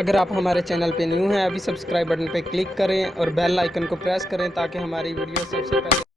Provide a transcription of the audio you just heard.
अगर आप हमारे चैनल पे न्यू हैं अभी सब्सक्राइब बटन पे क्लिक करें और बेल आइकन को प्रेस करें ताकि हमारी वीडियो सबसे पहले